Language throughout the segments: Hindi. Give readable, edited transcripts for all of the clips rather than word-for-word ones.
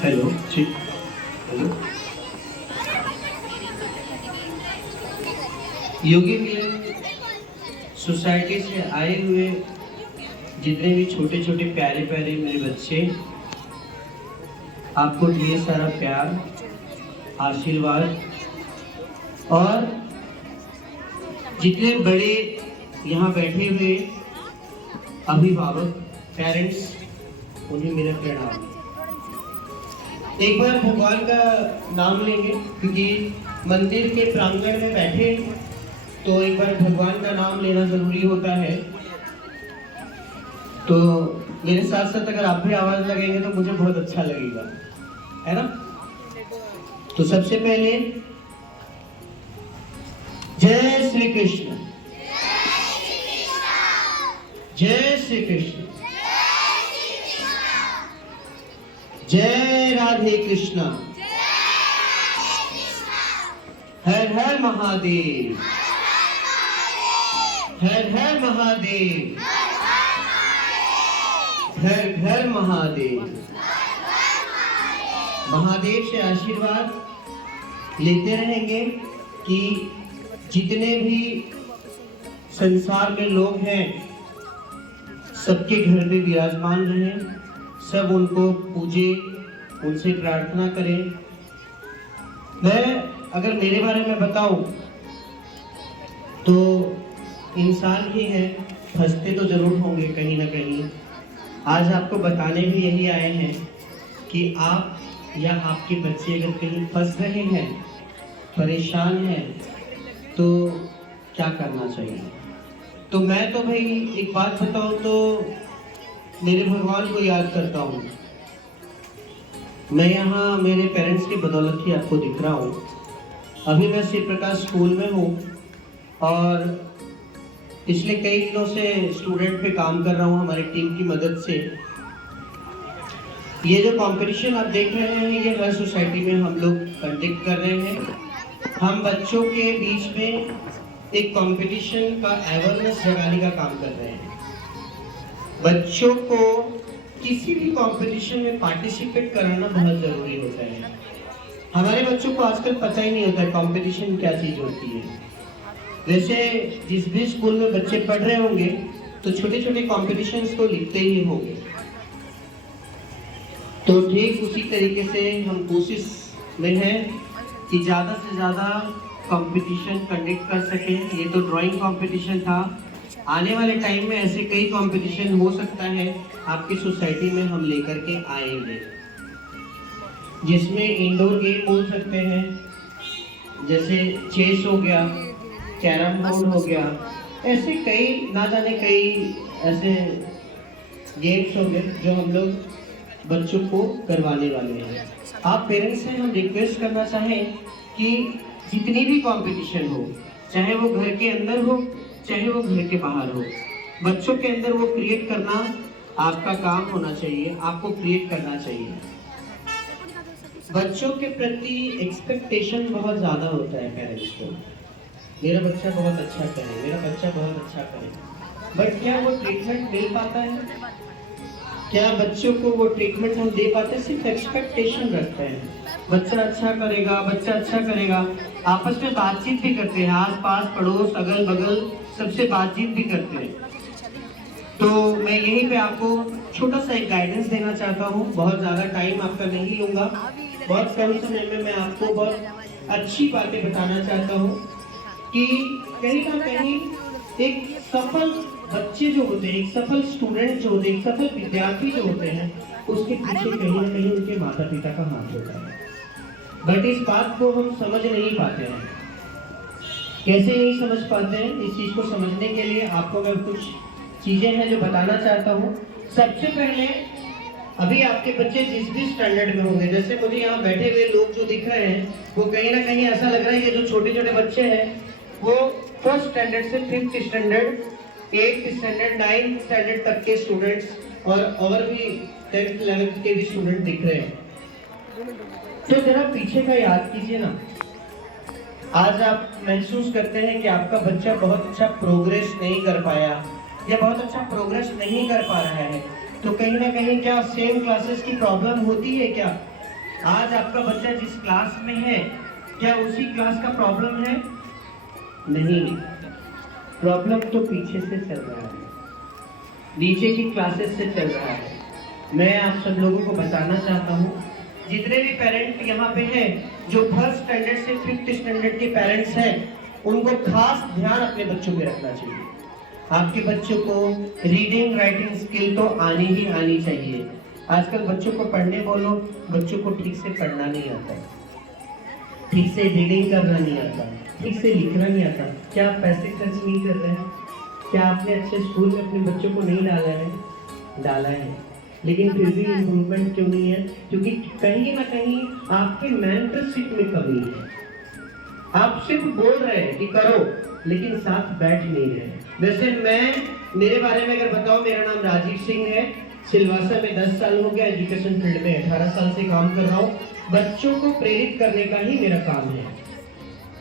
हेलो जी। हेलो। योगी मिलन सोसाइटी से आए हुए जितने भी छोटे छोटे प्यारे प्यारे मेरे बच्चे, आपको ढेर सारा प्यार, आशीर्वाद, और जितने बड़े यहाँ बैठे हुए अभिभावक, पेरेंट्स, उन्हें मेरा प्रणाम। एक बार भगवान का नाम लेंगे, क्योंकि मंदिर के प्रांगण में बैठे तो एक बार भगवान का नाम लेना जरूरी होता है। तो मेरे साथ साथ अगर आप भी आवाज लगेंगे तो मुझे बहुत अच्छा लगेगा, है ना। तो सबसे पहले जय श्री कृष्ण, जय श्री कृष्ण, जय राधे कृष्णा, हर हर महादेव, हर हर महादेव, घर घर महादेव। महादेव से आशीर्वाद लेते रहेंगे कि जितने भी संसार में लोग हैं सबके घर में विराजमान रहें, सब उनको पूजे, उनसे प्रार्थना करें। मैं अगर मेरे बारे में बताऊं तो इंसान ही है, फंसते तो जरूर होंगे कहीं ना कहीं। आज आपको बताने भी यही आए हैं कि आप या आपके बच्चे अगर कहीं फंस रहे हैं, परेशान हैं, तो क्या करना चाहिए। तो मैं तो भाई एक बात बताऊं तो मेरे भगवान को याद करता हूँ। मैं यहाँ मेरे पेरेंट्स की बदौलत ही आपको दिख रहा हूँ। अभी मैं शिव प्रकाश स्कूल में हूँ और पिछले कई दिनों से स्टूडेंट पे काम कर रहा हूँ हमारी टीम की मदद से। ये जो कंपटीशन आप देख रहे हैं ये हर सोसाइटी में हम लोग कंडक्ट कर रहे हैं। हम बच्चों के बीच में एक कंपटीशन का अवेयरनेस जगाने का काम कर रहे हैं। बच्चों को किसी भी कंपटीशन में पार्टिसिपेट कराना बहुत जरूरी होता है। हमारे बच्चों को आजकल पता ही नहीं होता है कंपटीशन क्या चीज होती है। वैसे जिस भी स्कूल में बच्चे पढ़ रहे होंगे तो छोटे छोटे कॉम्पिटिशन्स तो लिखते ही होंगे। तो ठीक उसी तरीके से हम कोशिश में हैं कि ज़्यादा से ज़्यादा कंपटीशन कंडक्ट कर सकें। ये तो ड्राइंग कंपटीशन था, आने वाले टाइम में ऐसे कई कंपटीशन हो सकता है आपकी सोसाइटी में हम लेकर के आएंगे, जिसमें इंडोर गेम बोल सकते हैं, जैसे चेस हो गया, कैरम बोर्ड हो गया, ऐसे कई ना जाने कई ऐसे गेम्स हो गए जो हम लोग बच्चों को करवाने वाले हैं। आप पेरेंट्स से हम रिक्वेस्ट करना चाहें कि जितनी भी कंपटीशन हो, चाहे वो घर के अंदर हो चाहे वो घर के बाहर हो, बच्चों के अंदर वो क्रिएट करना आपका काम होना चाहिए, आपको क्रिएट करना चाहिए। बच्चों के प्रति एक्सपेक्टेशन बहुत ज़्यादा होता है पेरेंट्स को। मेरा बच्चा बहुत अच्छा करे, मेरा बच्चा बहुत अच्छा करे, बट क्या वो ट्रीटमेंट मिल पाता है? क्या बच्चों को वो ट्रीटमेंट हम दे पाते हैं? सिर्फ एक्सपेक्टेशन रखते हैं, बच्चा अच्छा करेगा, बच्चा अच्छा करेगा। आपस में बातचीत भी करते हैं, आस पास पड़ोस अगल बगल सबसे बातचीत भी करते हैं। तो मैं यहीं पे आपको छोटा सा एक गाइडेंस देना चाहता हूँ। बहुत ज़्यादा टाइम आपका नहीं लूँगा, बहुत कम समय में मैं आपको बहुत अच्छी बातें बताना चाहता हूँ कि कहीं ना कहीं एक सफल बच्चे जो होते हैं, एक सफल स्टूडेंट जो होते हैं, एक सफल विद्यार्थी जो होते हैं, उसके पीछे कहीं ना कहीं उनके माता पिता का हाथ होता है। बट इस बात को हम समझ नहीं पाते हैं। कैसे नहीं समझ पाते हैं? इस चीज को समझने के लिए आपको मैं कुछ चीजें हैं जो बताना चाहता हूँ। सबसे पहले अभी आपके बच्चे जिस भी स्टैंडर्ड में होंगे, जैसे मुझे यहाँ बैठे हुए लोग जो दिख रहे हैं वो कहीं ना कहीं ऐसा लग रहा है कि जो छोटे छोटे बच्चे हैं वो फर्स्ट स्टैंडर्ड से 5th standard, 8th standard, 9th standard तक के स्टूडेंट्स और भी 10th 11th के भी स्टूडेंट दिख रहे हैं। तो जरा पीछे का याद कीजिए ना। आज आप महसूस करते हैं कि आपका बच्चा बहुत अच्छा प्रोग्रेस नहीं कर पाया या बहुत अच्छा प्रोग्रेस नहीं कर पा रहा है, तो कहीं ना कहीं क्या सेम क्लासेस की प्रॉब्लम होती है क्या? आज आपका बच्चा जिस क्लास में है, क्या उसी क्लास का प्रॉब्लम है? नहीं, प्रॉब्लम तो पीछे से चल रहा है, नीचे की क्लासेस से चल रहा है। मैं आप सब लोगों को बताना चाहता हूँ, जितने भी पेरेंट यहाँ पे हैं, जो फर्स्ट स्टैंडर्ड से 5th स्टैंडर्ड के पेरेंट्स हैं, उनको खास ध्यान अपने बच्चों पे रखना चाहिए। आपके बच्चों को रीडिंग राइटिंग स्किल तो आनी ही आनी चाहिए। आजकल बच्चों को पढ़ने बोलो, बच्चों को ठीक से पढ़ना नहीं आता, ठीक से रीडिंग करना नहीं आता, ठीक से लिखना नहीं आता। क्या आप पैसे खर्च नहीं कर रहे हैं? क्या आपने अच्छे स्कूल में अपने बच्चों को नहीं डाला है? डाला है, लेकिन फिर भी इम्प्रूवमेंट क्यों नहीं है? क्योंकि कहीं ना कहीं आपके मेंटरशिप में कमी है। आप सिर्फ बोल रहे हैं कि करो, लेकिन साथ बैठ नहीं रहे। वैसे मेरे बारे में अगर बताओ, मेरा नाम राजीव सिंह है, सिलवासा में 10 साल हो गया, एजुकेशन फील्ड में 18 साल से काम कर रहा हूँ। बच्चों को प्रेरित करने का ही मेरा काम है।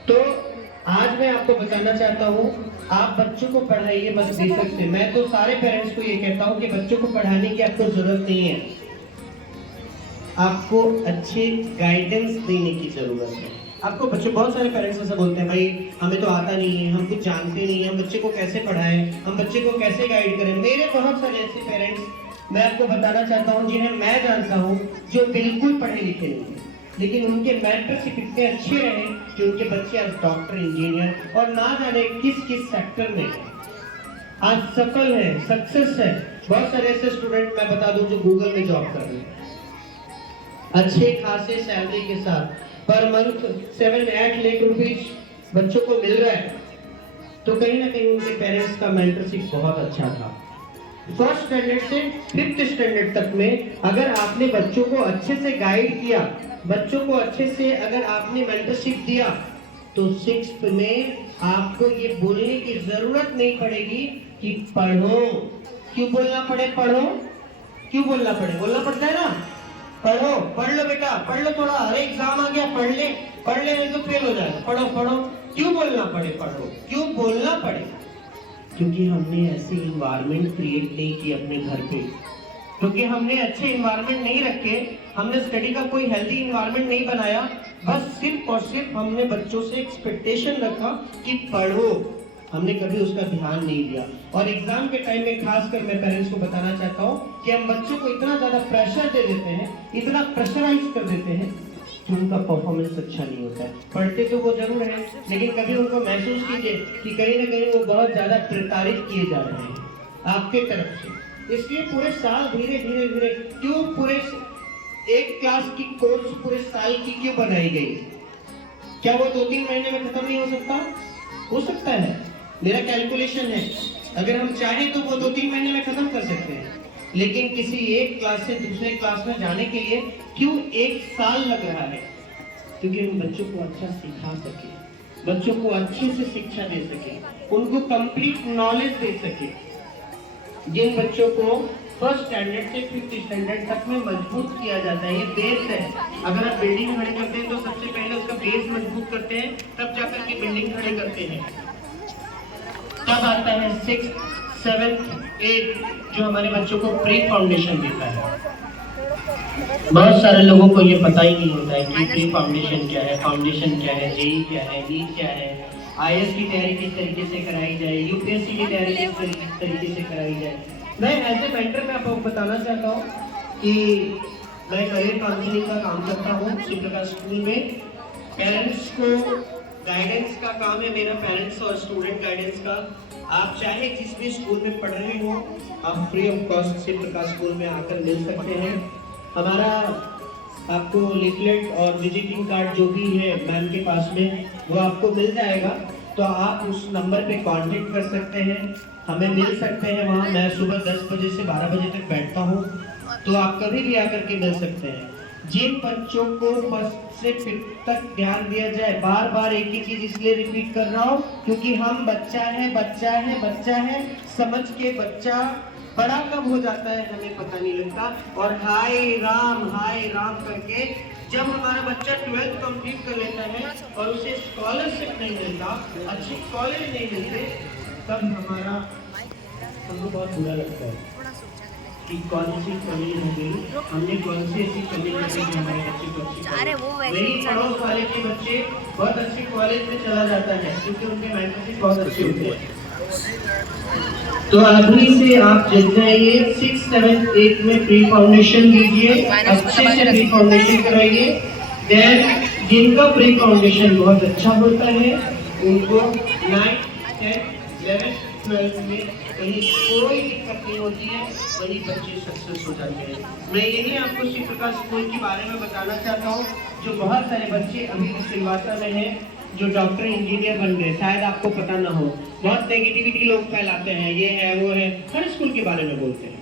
तो आज मैं आपको बताना चाहता हूँ, आप बच्चों को पढ़ाइए बस बेसिक से। मैं तो सारे पेरेंट्स को ये कहता हूँ कि बच्चों को पढ़ाने की आपको जरूरत नहीं है, आपको अच्छी गाइडेंस देने की जरूरत है। आपको बच्चे, बहुत सारे पेरेंट्स ऐसा बोलते हैं, भाई हमें तो आता नहीं है, हम कुछ जानते नहीं है, हम बच्चे को कैसे पढ़ाएं, हम बच्चे को कैसे गाइड करें। मेरे बहुत सारे ऐसे पेरेंट्स मैं आपको बताना चाहता हूँ, जिन्हें मैं जानता हूँ, जो बिल्कुल पढ़े लिखे नहीं है, लेकिन उनके मेंटरशिप इतने अच्छे रहे कि उनके बच्चे आज डॉक्टर, इंजीनियर और ना जाने किस किस सेक्टर में आज सफल है, सक्सेस है। बहुत सारे ऐसे स्टूडेंट मैं बता दूं जो गूगल में जॉब कर रहे हैं, अच्छे खासे सैलरी के साथ, पर मंथ 7-8 लाख रुपीज बच्चों को मिल रहा है। तो कहीं ना कहीं उनके पेरेंट्स का मेंटरशिप बहुत अच्छा था। फर्स्ट स्टैंडर्ड से 5th स्टैंडर्ड तक में अगर आपने बच्चों को अच्छे से गाइड किया, बच्चों को अच्छे से अगर आपने मेंटरशिप दिया, तो 6th में आपको ये बोलने की जरूरत नहीं पड़ेगी कि पढ़ो। क्यों बोलना पड़े पढ़ो? क्यों बोलना पड़े? बोलना पड़ता है ना, पढ़ो, पढ़ लो बेटा, पढ़ लो थोड़ा, अरे एग्जाम आ गया, पढ़ ले नहीं तो फेल हो जाएगा, पढ़ो पढ़ो। क्यों बोलना पड़े पढ़ो? क्यों बोलना पड़े? क्योंकि हमने ऐसी इन्वायरमेंट क्रिएट नहीं की अपने घर पे, क्योंकि हमने अच्छे इन्वायरमेंट नहीं रखे, हमने स्टडी का कोई हेल्दी इन्वायरमेंट नहीं बनाया। बस सिर्फ और सिर्फ हमने बच्चों से एक्सपेक्टेशन रखा कि पढ़ो, हमने कभी उसका ध्यान नहीं दिया। और एग्जाम के टाइम में खासकर मैं पेरेंट्स को बताना चाहता हूँ कि हम बच्चों को इतना ज्यादा प्रेशर दे देते हैं, इतना प्रेशराइज कर देते हैं कि उनका परफॉर्मेंस अच्छा नहीं होता है। पढ़ते तो वो जरूर है, लेकिन कभी उनको महसूस कीजिए कि कहीं ना कहीं वो बहुत ज्यादा प्रताड़ित किए जा रहे हैं आपके तरफ से। इसलिए पूरे साल धीरे धीरे धीरे क्यों, पूरे एक क्लास की कोर्स पूरे साल की क्यों बनाई गई? क्या वो 2-3 महीने में खत्म नहीं हो सकता? हो सकता है, मेरा कैलकुलेशन है, अगर हम चाहें तो वो 2-3 महीने में खत्म कर सकते हैं। लेकिन किसी एक क्लास से दूसरे क्लास में जाने के लिए क्यों 1 साल लग रहा है? क्योंकि हम बच्चों को अच्छा सिखा सके, बच्चों को अच्छे से शिक्षा दे सके, उनको कंप्लीट नॉलेज दे सके। जिन बच्चों को फर्स्ट स्टैंडर्ड से 5th स्टैंडर्ड तक में मजबूत किया जाता है, ये बेस है। अगर आप बिल्डिंग खड़ी करते हैं तो सबसे पहले उसका बेस मजबूत करते हैं, तब जाकर के बिल्डिंग खड़े करते हैं। तब आता है 6th, 7th, 8th जो हमारे बच्चों को प्री फाउंडेशन देता है। बहुत सारे लोगों को ये पता ही नहीं होता है कि प्री फाउंडेशन क्या है, फाउंडेशन क्या है, जेई क्या है, नीट क्या है, आईएएस की तैयारी किस तरीके से कराई जाए, यूपीएससी की तैयारी किस तरीके से कराई जाए। मैं एज ए मेंटर में आपको बताना चाहता हूँ कि मैं करियर काउंसलिंग का काम करता हूँ श्री प्रकाश स्कूल में। पेरेंट्स को गाइडेंस का काम है मेरा, पेरेंट्स और स्टूडेंट गाइडेंस का। आप चाहे जिस भी स्कूल में पढ़ रहे हो, आप free of cost Shri Prakash school में आकर मिल सकते हैं। हमारा आपको लिफलेट और विजिटिंग कार्ड जो भी है मैम के पास में, वो आपको मिल जाएगा। तो आप उस नंबर पे कांटेक्ट कर सकते हैं, हमें मिल सकते हैं वहाँ। मैं सुबह 10 बजे से 12 बजे तक बैठता हूँ, तो आप कभी भी आकर के मिल सकते हैं। जिन बच्चों को फर्स्ट से 5th तक ध्यान दिया जाए, बार बार एक ही चीज इसलिए रिपीट कर रहा हूँ क्योंकि हम बच्चा है बच्चा है बच्चा है समझ के बच्चा बड़ा कब हो जाता है हमें पता नहीं लगता। और हाय राम करके जब हमारा बच्चा 12th कंप्लीट कर लेता है और उसे स्कॉलरशिप नहीं मिलता, अच्छे कॉलेज नहीं मिलते, तब हमको बहुत बुरा लगता है। कि कौन सी कमी हो गई, हमने कौन सी ऐसी कमी कर दी कि हमारे बच्चे को अच्छी। वही पड़ोस वाले के बच्चे बहुत अच्छे कॉलेज में चला जाता है क्योंकि उनके मैथमेटिक्स बहुत अच्छे होते हैं। तो अभी से आप जल जाइए, 6, 7, 8 में प्री फाउंडेशन दीजिए, अच्छे से प्री फाउंडेशन कराइए। देन जिनका प्री फाउंडेशन बहुत अच्छा होता है उनको 9, 10, 11, 12 में कहीं कोई दिक्कत नहीं होती है, वही बच्चे सक्सेस हो जाते हैं। मैं यही आपको श्री प्रकाश स्कूल के बारे में बताना चाहता हूँ, जो बहुत सारे बच्चे अभी सिलवासा में हैं जो डॉक्टर इंजीनियर बन गए, शायद आपको पता ना हो। बहुत नेगेटिविटी लोग फैलाते हैं, ये है वो है, हर स्कूल के बारे में बोलते हैं।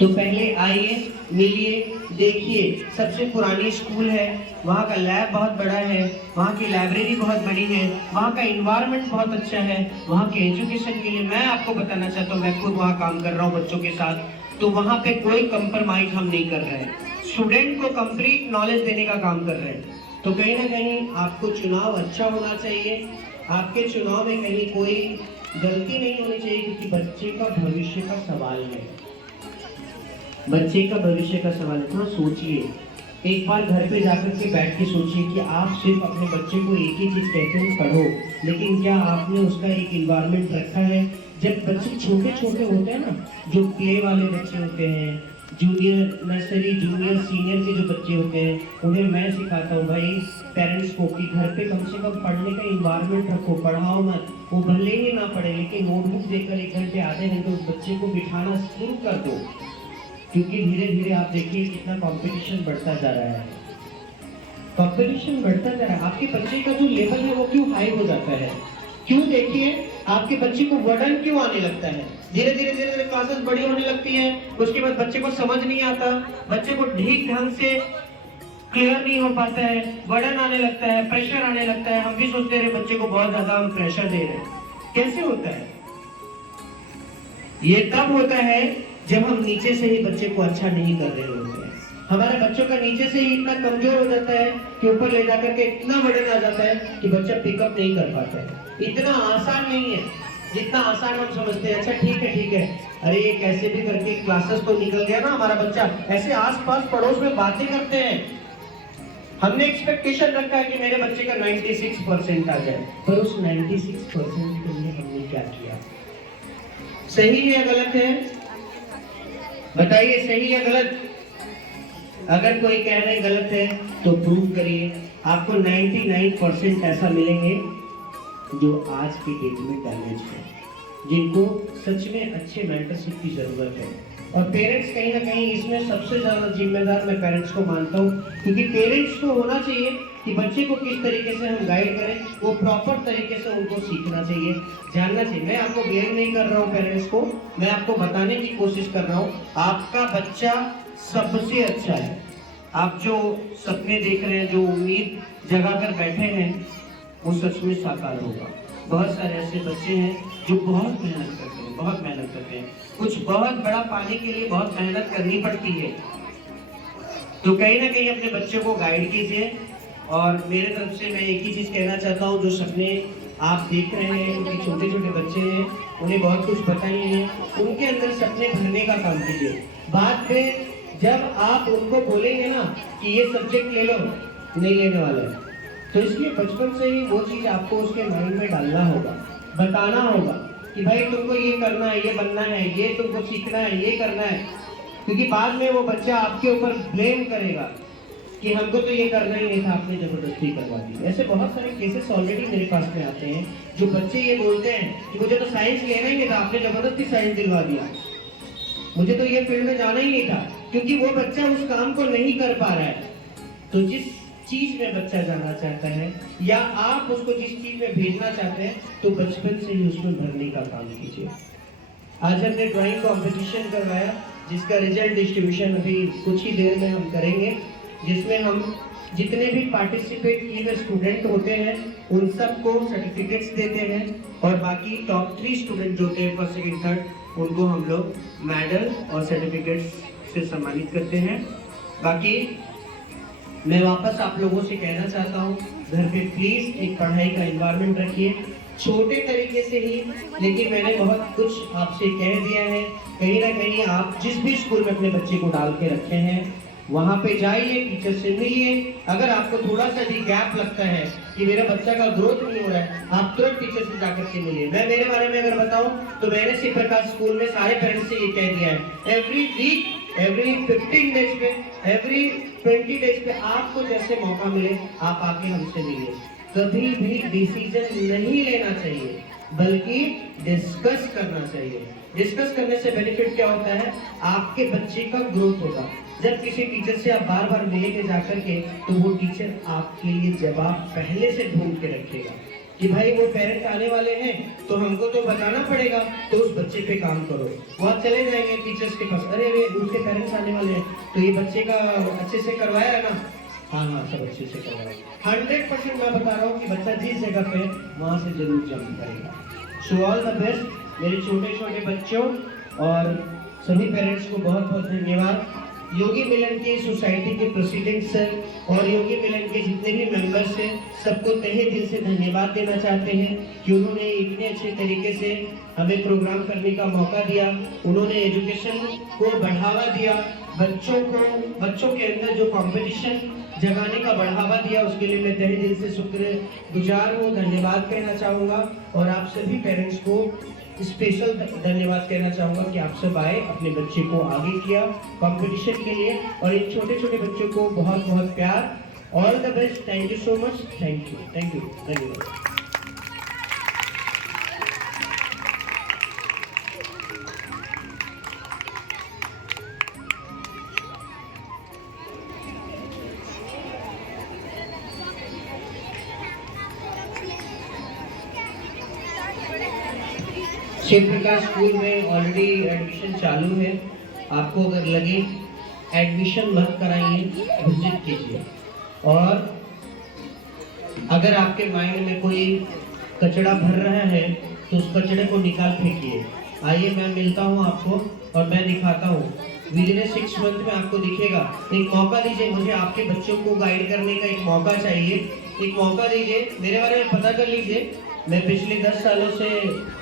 तो पहले आइए, मिलिए, देखिए। सबसे पुरानी स्कूल है, वहाँ का लैब बहुत बड़ा है, वहाँ की लाइब्रेरी बहुत बड़ी है, वहाँ का इन्वायरमेंट बहुत अच्छा है। वहाँ के एजुकेशन के लिए मैं आपको बताना चाहता हूँ, मैं खुद वहाँ काम कर रहा हूँ बच्चों के साथ, तो वहाँ पे कोई कंप्रोमाइज हम नहीं कर रहे हैं। स्टूडेंट को कंप्लीट नॉलेज देने का काम कर रहे हैं। तो कहीं ना कहीं आपको चुनाव अच्छा होना चाहिए, आपके चुनाव में कहीं कोई गलती नहीं होनी चाहिए, क्योंकि बच्चे का भविष्य का सवाल है। बच्चे का भविष्य का सवाल है। थोड़ा सोचिए, एक बार घर पे जाकर के बैठ के सोचिए कि आप सिर्फ अपने बच्चे को एक ही चीज कहते हैं, पढ़ो, लेकिन क्या आपने उसका एक इन्वायरमेंट रखा है? जब बच्चे छोटे छोटे होते हैं ना, जो प्ले वाले बच्चे होते हैं, जूनियर नर्सरी जूनियर सीनियर के जो बच्चे होते हैं, उन्हें मैं सिखाता हूँ भाई पेरेंट्स को कि घर पे कम से कम पढ़ने का इन्वायरमेंट रखो, पढ़ाओ मत। वो भले ही ना पढ़े, लेकिन नोटबुक देकर 1 घंटे आधे घंटे उस बच्चे को बिठाना शुरू कर दो, क्योंकि धीरे धीरे आप देखिए कितना कंपटीशन बढ़ता जा रहा है। कंपटीशन बढ़ता जा रहा है, आपके बच्चे का जो लेवल है वो क्यों हाई हो जाता है? क्यों? देखिए आपके बच्चे को वर्डन क्यों आने लगता है? धीरे धीरे क्लासेस बड़ी होने लगती है, उसके बाद बच्चे को समझ नहीं आता, बच्चे को ठीक ढंग से क्लियर नहीं हो पाता है, वर्डन आने लगता है, प्रेशर आने लगता है। हम भी सोचते रहे बच्चे को बहुत ज्यादा हम प्रेशर दे रहे हैं। कैसे होता है ये? तब होता है जब हम नीचे से ही बच्चे को अच्छा नहीं कर रहे होते हैं। हमारे बच्चों का नीचे से ही इतना कमजोर हो जाता है कि ऊपर ले जाकर के इतना वर्डन आ जाता है कि बच्चा पिकअप नहीं कर पाता है। इतना आसान नहीं है जितना आसान हम समझते हैं। अच्छा ठीक है, अरे ये कैसे भी करके क्लासेस तो निकल गया ना हमारा बच्चा, ऐसे आस-पास पड़ोस में बातें करते हैं। हमने एक्सपेक्टेशन रखा है कि मेरे बच्चे का 96% आ जाए, पर उस 96% के लिए हमने क्या किया? सही है गलत है? बताइए, सही है गलत? अगर कोई कह रहे गलत है तो प्रूव करिए। आपको 99% ऐसा मिलेंगे जो आज के डेट में डैमेज है, जिनको सच में अच्छे मेंटरशिप की जरूरत है। और पेरेंट्स कहीं ना कहीं इसमें सबसे ज्यादा जिम्मेदार मैं पेरेंट्स को मानता हूँ, क्योंकि पेरेंट्स को होना चाहिए कि बच्चे को किस तरीके से हम गाइड करें, वो प्रॉपर तरीके से उनको सीखना चाहिए, जानना चाहिए। मैं आपको ब्लेम नहीं कर रहा हूँ पेरेंट्स को, मैं आपको बताने की कोशिश कर रहा हूँ आपका बच्चा सबसे अच्छा है। आप जो सपने देख रहे हैं, जो उम्मीद जगा कर बैठे हैं, वो सच में साकार होगा। बहुत सारे ऐसे बच्चे हैं जो बहुत मेहनत करते हैं, बहुत मेहनत करते हैं। कुछ बहुत बड़ा पाने के लिए बहुत मेहनत करनी पड़ती है। तो कहीं ना कहीं अपने बच्चे को गाइड कीजिए। और मेरे तरफ से मैं एक ही चीज कहना चाहता हूँ, जो सपने आप देख रहे हैं, उनके छोटे छोटे बच्चे हैं, उन्हें बहुत कुछ पता नहीं है, उनके अंदर सपने भरने का काम कीजिए। बाद में जब आप उनको बोलेंगे ना कि ये सब्जेक्ट ले लो, नहीं लेने वाला है, तो इसलिए बचपन से ही वो चीज आपको उसके माइंड में डालना होगा, बताना होगा कि भाई तुमको ये करना है, ये बनना है, ये तुमको सीखना है, ये करना है। क्योंकि बाद में वो बच्चा आपके ऊपर ब्लेम करेगा कि हमको तो ये करना ही नहीं था, आपने जबरदस्ती करवा दी। ऐसे बहुत सारे केसेस ऑलरेडी मेरे पास में आते हैं, जो बच्चे ये बोलते हैं कि मुझे तो साइंस लेना ही नहीं था, आपने जबरदस्ती साइंस दिलवा दिया, मुझे तो ये फील्ड में जाना ही नहीं था। क्योंकि वो बच्चा उस काम को नहीं कर पा रहा है। तो जिस चीज में बच्चा जाना चाहता है, या आप उसको जिस चीज में भेजना चाहते हैं, तो बचपन से ही उसमें भरने का काम कीजिए। आज हमने ड्राइंग कंपटीशन करवाया, जिसका रिजल्ट डिस्ट्रीब्यूशन अभी कुछ ही देर में हम करेंगे, जिसमें हम जितने भी पार्टिसिपेट किए हुए स्टूडेंट होते हैं उन सबको सर्टिफिकेट्स देते हैं, और बाकी टॉप 3 स्टूडेंट जो थे फर्स्ट सेकंड थर्ड, उनको हम लोग मेडल और सर्टिफिकेट्स से सम्मानित करते हैं। बाकी मैं वापस आप लोगों से कहना चाहता हूँ, घर पे प्लीज एक पढ़ाई का एनवायरनमेंट रखिए, छोटे तरीके से ही, लेकिन मैंने बहुत कुछ आपसे कह दिया है। कहीं ना कहीं आप जिस भी स्कूल में अपने बच्चे को डाल के रखे हैं वहाँ पे जाइए, टीचर से मिलिए। अगर आपको थोड़ा सा भी गैप लगता है कि मेरा बच्चा का ग्रोथ नहीं हो रहा है, आप तुरंत टीचर से जाकर के मिलिए। मैं मेरे बारे में अगर बताऊं तो मैंने शिव प्रकाश स्कूल में सारे पेरेंट्स से ये कह दिया है, एवरी वीक, एवरी 15 डेज पे, एवरी 20 डेज पे आपको जैसे मौका मिले आप आके हमसे मिलिए। कभी भी डिसीजन नहीं लेना चाहिए बल्कि डिस्कस करना चाहिए। डिस्कस करने से बेनिफिट क्या होता है, आपके बच्चे का ग्रोथ होगा। जब किसी टीचर से आप बार बार मिलेंगे जाकर के तो वो टीचर आपके लिए जवाब पहले से ढूंढ के रखेगा कि भाई वो पेरेंट आने वाले हैं तो हमको तो बताना पड़ेगा, तो उस बच्चे पे काम करो। वो आप चले जाएंगे टीचर्स के पास, अरे अरे उसके पेरेंट्स आने वाले हैं तो ये बच्चे का अच्छे से करवाया है ना? हाँ हाँ सब अच्छे से करवाया। 100% मैं बता रहा हूँ कि बच्चा जिस जगह पे वहाँ से जरूर जंप करेगा। सो ऑल द बेस्ट मेरे छोटे छोटे बच्चों और सभी पेरेंट्स को बहुत बहुत धन्यवाद। योगी मिलन की सोसाइटी के प्रेसिडेंट सर और योगी मिलन के जितने भी मेंबर्स हैं सबको तहे दिल से धन्यवाद देना चाहते हैं कि उन्होंने इतने अच्छे तरीके से हमें प्रोग्राम करने का मौका दिया। उन्होंने एजुकेशन को बढ़ावा दिया, बच्चों के अंदर जो कंपटीशन जगाने का बढ़ावा दिया, उसके लिए मैं तहे दिल से शुक्रगुजार हूँ, धन्यवाद कहना चाहूँगा। और आप सभी पेरेंट्स को स्पेशल धन्यवाद कहना चाहूँगा कि आप सब आए, अपने बच्चे को आगे किया कंपटीशन के लिए, और इन छोटे छोटे बच्चों को बहुत बहुत प्यार। All the best, thank you so much, thank you, धन्यवाद। शिव प्रकाश स्कूल में ऑलरेडी एडमिशन चालू है। आपको अगर लगे एडमिशन मत कराइए, विजिट कीजिए। और अगर आपके माइंड में कोई कचरा भर रहा है तो उस कचरे को निकाल फेंकिए। आइए मैं मिलता हूँ आपको और मैं दिखाता हूँ। विदिन 6 मंथ में आपको दिखेगा। एक मौका दीजिए मुझे, आपके बच्चों को गाइड करने का एक मौका चाहिए, एक मौका दीजिए। मेरे बारे में पता कर लीजिए, मैं पिछले 10 सालों से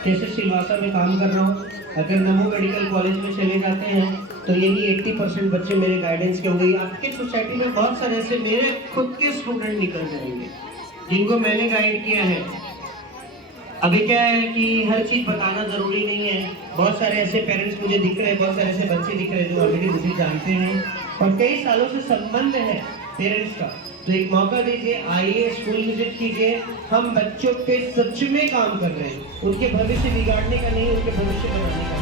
कैसे सिलवासा में काम कर रहा हूँ। अगर नमो मेडिकल कॉलेज में चले जाते हैं तो यही 80% बच्चे मेरे गाइडेंस के होंगे। आपके सोसाइटी में बहुत सारे ऐसे मेरे खुद के स्टूडेंट निकल जाएंगे जिनको मैंने गाइड किया है। अभी क्या है कि हर चीज बताना जरूरी नहीं है। बहुत सारे ऐसे पेरेंट्स मुझे दिख रहे हैं, बहुत सारे ऐसे बच्चे दिख रहे हैं जो ऑलरेडी मुझे जानते हैं और कई सालों से संबंध है पेरेंट्स का। तो एक मौका दीजिए, आइए स्कूल विजिट कीजिए। हम बच्चों पे सच में काम कर रहे हैं, उनके भविष्य बिगाड़ने का नहीं, उनके भविष्य बनाने का।